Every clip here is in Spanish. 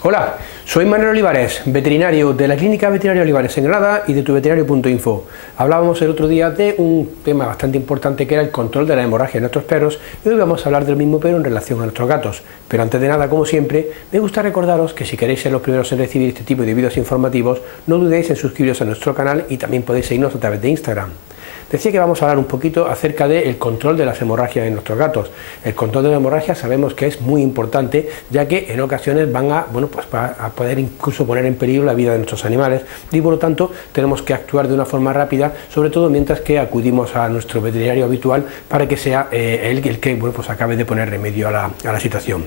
Hola, soy Manuel Olivares, veterinario de la Clínica Veterinaria Olivares en Granada y de tuveterinario.info. Hablábamos el otro día de un tema bastante importante que era el control de la hemorragia en nuestros perros y hoy vamos a hablar del mismo pero en relación a nuestros gatos. Pero antes de nada, como siempre, me gusta recordaros que si queréis ser los primeros en recibir este tipo de vídeos informativos, no dudéis en suscribiros a nuestro canal y también podéis seguirnos a través de Instagram. Decía que vamos a hablar un poquito acerca del control de las hemorragias en nuestros gatos. El control de la hemorragia sabemos que es muy importante, ya que en ocasiones van a poder incluso poner en peligro la vida de nuestros animales y por lo tanto tenemos que actuar de una forma rápida, sobre todo mientras que acudimos a nuestro veterinario habitual para que sea él el que acabe de poner remedio a la situación.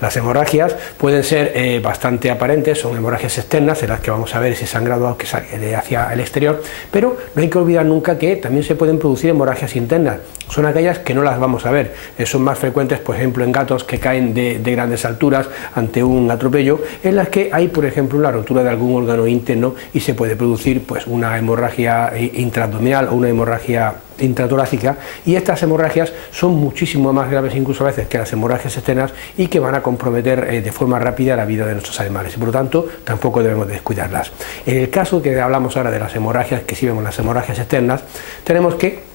Las hemorragias pueden ser bastante aparentes, son hemorragias externas en las que vamos a ver ese sangrado que sale hacia el exterior, pero no hay que olvidar nunca que también se pueden producir hemorragias internas. Son aquellas que no las vamos a ver. Son más frecuentes, por ejemplo, en gatos que caen de grandes alturas ante un atropello, en las que hay, por ejemplo, la rotura de algún órgano interno y se puede producir una hemorragia intraabdominal o una hemorragia intratorácica, y estas hemorragias son muchísimo más graves incluso a veces que las hemorragias externas y que van a comprometer de forma rápida la vida de nuestros animales y por lo tanto tampoco debemos descuidarlas. En el caso que hablamos ahora de las hemorragias, que sí vemos las hemorragias externas, tenemos que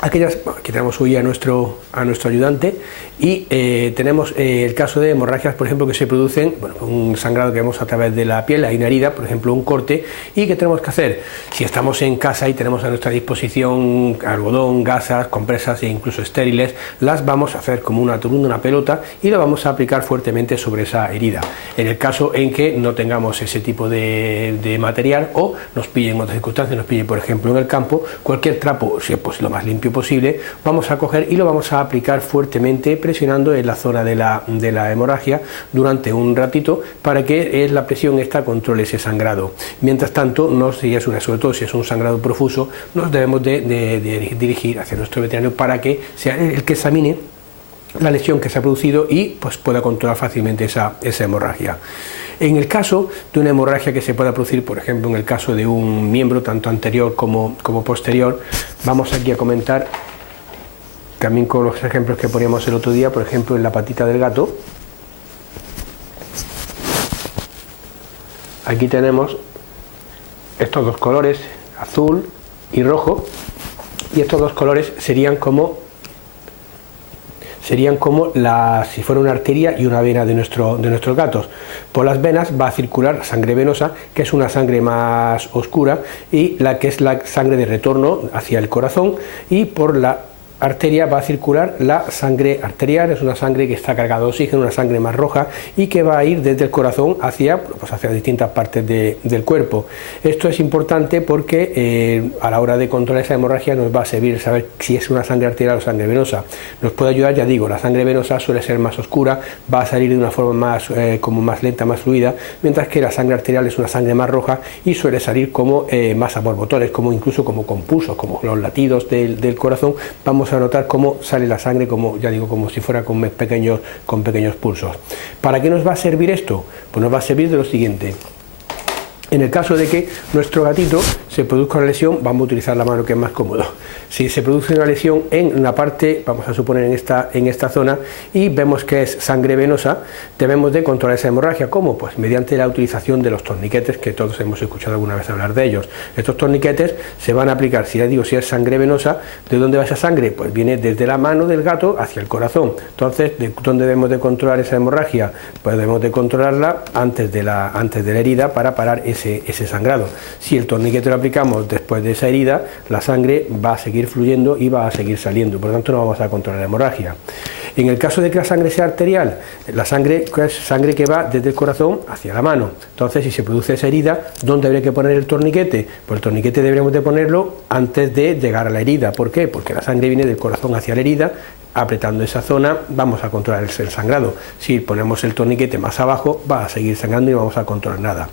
aquellas, aquí tenemos hoy a nuestro ayudante y tenemos el caso de hemorragias, por ejemplo, que se producen, un sangrado que vemos a través de la piel, hay una herida, por ejemplo un corte, y que tenemos que hacer si estamos en casa y tenemos a nuestra disposición algodón, gasas, compresas e incluso estériles, las vamos a hacer como una pelota y la vamos a aplicar fuertemente sobre esa herida. En el caso en que no tengamos ese tipo de material o nos pille en otras circunstancias, nos pille por ejemplo en el campo, cualquier trapo, si es lo más limpio posible, vamos a coger y lo vamos a aplicar fuertemente presionando en la zona de la hemorragia durante un ratito para que la presión esta controle ese sangrado. Mientras tanto, sobre todo si es un sangrado profuso, nos debemos de dirigir hacia nuestro veterinario para que sea el que examine la lesión que se ha producido y pueda controlar fácilmente esa hemorragia. En el caso de una hemorragia que se pueda producir, por ejemplo, en el caso de un miembro tanto anterior como posterior, vamos aquí a comentar también con los ejemplos que poníamos el otro día, por ejemplo, en la patita del gato. Aquí tenemos estos dos colores, azul y rojo, y estos dos colores serían como si fuera una arteria y una vena de nuestros gatos. Por las venas va a circular sangre venosa, que es una sangre más oscura, y la que es la sangre de retorno hacia el corazón, y por la arteria va a circular la sangre arterial, es una sangre que está cargada de oxígeno, una sangre más roja y que va a ir desde el corazón hacia distintas partes del cuerpo. Esto es importante porque a la hora de controlar esa hemorragia nos va a servir saber si es una sangre arterial o sangre venosa. Nos puede ayudar, ya digo, la sangre venosa suele ser más oscura, va a salir de una forma más lenta, más fluida, mientras que la sangre arterial es una sangre más roja y suele salir como más a borbotones, incluso como con pulsos, como los latidos del corazón. Vamos a notar cómo sale la sangre, como si fuera con pequeños pulsos. ¿Para qué nos va a servir esto? Pues nos va a servir de lo siguiente. En el caso de que nuestro gatito se produzca una lesión, vamos a utilizar la mano, que es más cómodo. Si se produce una lesión en una parte, vamos a suponer en esta zona, y vemos que es sangre venosa, debemos de controlar esa hemorragia. ¿Cómo? Pues mediante la utilización de los torniquetes, que todos hemos escuchado alguna vez hablar de ellos. Estos torniquetes se van a aplicar, si es sangre venosa, ¿de dónde va esa sangre? Pues viene desde la mano del gato hacia el corazón. Entonces, ¿de dónde debemos de controlar esa hemorragia? Pues debemos de controlarla antes de la herida para parar ese sangrado. Si el torniquete lo aplicamos después de esa herida, la sangre va a seguir fluyendo y va a seguir saliendo, por lo tanto no vamos a controlar la hemorragia. En el caso de que la sangre sea arterial, la sangre es sangre que va desde el corazón hacia la mano. Entonces, si se produce esa herida, ¿dónde habría que poner el torniquete? Pues el torniquete deberíamos de ponerlo antes de llegar a la herida. ¿Por qué? Porque la sangre viene del corazón hacia la herida. Apretando esa zona vamos a controlar el sangrado. Si ponemos el torniquete más abajo, va a seguir sangrando y no vamos a controlar nada.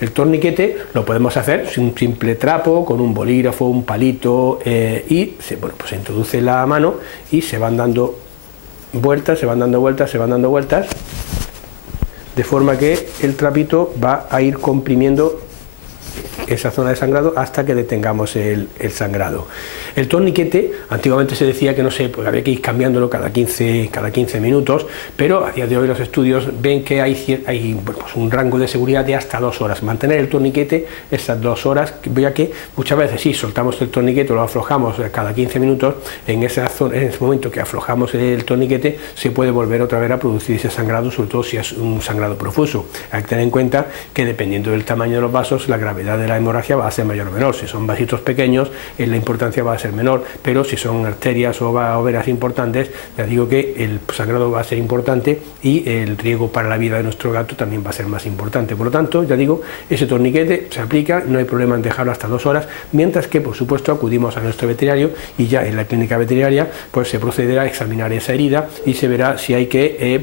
El torniquete lo podemos hacer sin un simple trapo, con un bolígrafo, un palito, y se introduce la mano y se van dando vueltas, de forma que el trapito va a ir comprimiendo esa zona de sangrado hasta que detengamos el sangrado. El torniquete, antiguamente se decía que no sé, pues había que ir cambiándolo cada 15 minutos, pero a día de hoy los estudios ven que hay pues un rango de seguridad de hasta 2 horas. Mantener el torniquete esas 2 horas, ya que muchas veces sí, soltamos el torniquete, lo aflojamos cada 15 minutos, en ese momento que aflojamos el torniquete se puede volver otra vez a producir ese sangrado, sobre todo si es un sangrado profuso. Hay que tener en cuenta que dependiendo del tamaño de los vasos, la gravedad de la hemorragia va a ser mayor o menor. Si son vasitos pequeños, la importancia va a ser menor, pero si son arterias o venas importantes, ya digo que el sangrado va a ser importante y el riesgo para la vida de nuestro gato también va a ser más importante. Por lo tanto, ya digo, ese torniquete se aplica, no hay problema en dejarlo hasta 2 horas, mientras que por supuesto acudimos a nuestro veterinario y ya en la clínica veterinaria pues se procederá a examinar esa herida y se verá si hay que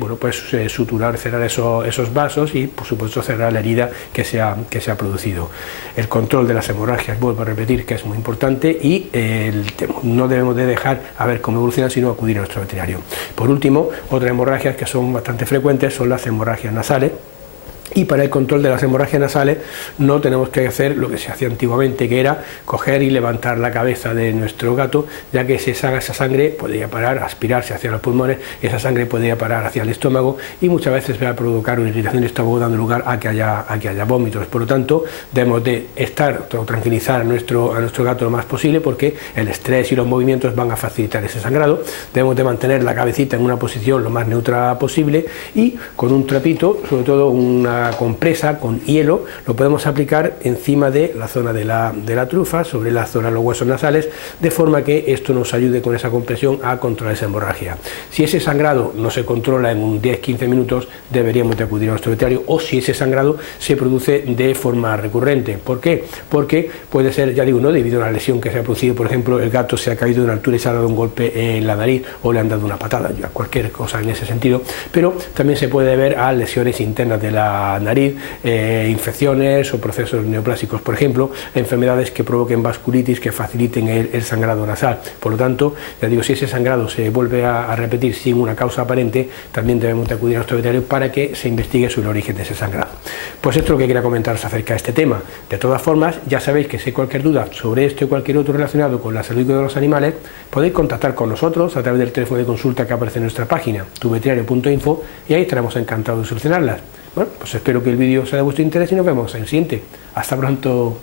suturar, cerrar esos vasos y por supuesto cerrar la herida que se ha producido. El control de las hemorragias, vuelvo a repetir que es muy importante y no debemos de dejar a ver cómo evoluciona, sino acudir a nuestro veterinario. Por último, otras hemorragias que son bastante frecuentes son las hemorragias nasales. Y para el control de las hemorragias nasales no tenemos que hacer lo que se hacía antiguamente, que era coger y levantar la cabeza de nuestro gato, ya que esa sangre podría parar, aspirarse hacia los pulmones, y esa sangre podría parar hacia el estómago y muchas veces va a provocar una irritación del estómago, dando lugar a que haya vómitos. Por lo tanto, debemos de tranquilizar a nuestro gato lo más posible, porque el estrés y los movimientos van a facilitar ese sangrado. Debemos de mantener la cabecita en una posición lo más neutra posible y con un trapito, sobre todo una compresa con hielo, lo podemos aplicar encima de la zona de la trufa, sobre la zona de los huesos nasales, de forma que esto nos ayude con esa compresión a controlar esa hemorragia. Si ese sangrado no se controla en un 10-15 minutos, deberíamos de acudir a nuestro veterinario, o si ese sangrado se produce de forma recurrente. ¿Por qué? Porque puede ser, ya digo, no debido a una lesión que se ha producido, por ejemplo, el gato se ha caído de una altura y se ha dado un golpe en la nariz o le han dado una patada, ya cualquier cosa en ese sentido, pero también se puede deber a lesiones internas de la nariz, infecciones o procesos neoplásicos, por ejemplo, enfermedades que provoquen vasculitis que faciliten el sangrado nasal. Por lo tanto, ya digo, si ese sangrado se vuelve a repetir sin una causa aparente, también debemos de acudir a nuestro veterinario para que se investigue sobre el origen de ese sangrado. Pues esto es lo que quería comentaros acerca de este tema. De todas formas, ya sabéis que si hay cualquier duda sobre esto y cualquier otro relacionado con la salud de los animales, podéis contactar con nosotros a través del teléfono de consulta que aparece en nuestra página, tuveterinario.info, y ahí estaremos encantados de solucionarlas. Bueno, pues espero que el vídeo sea de vuestro interés y nos vemos en el siguiente. Hasta pronto.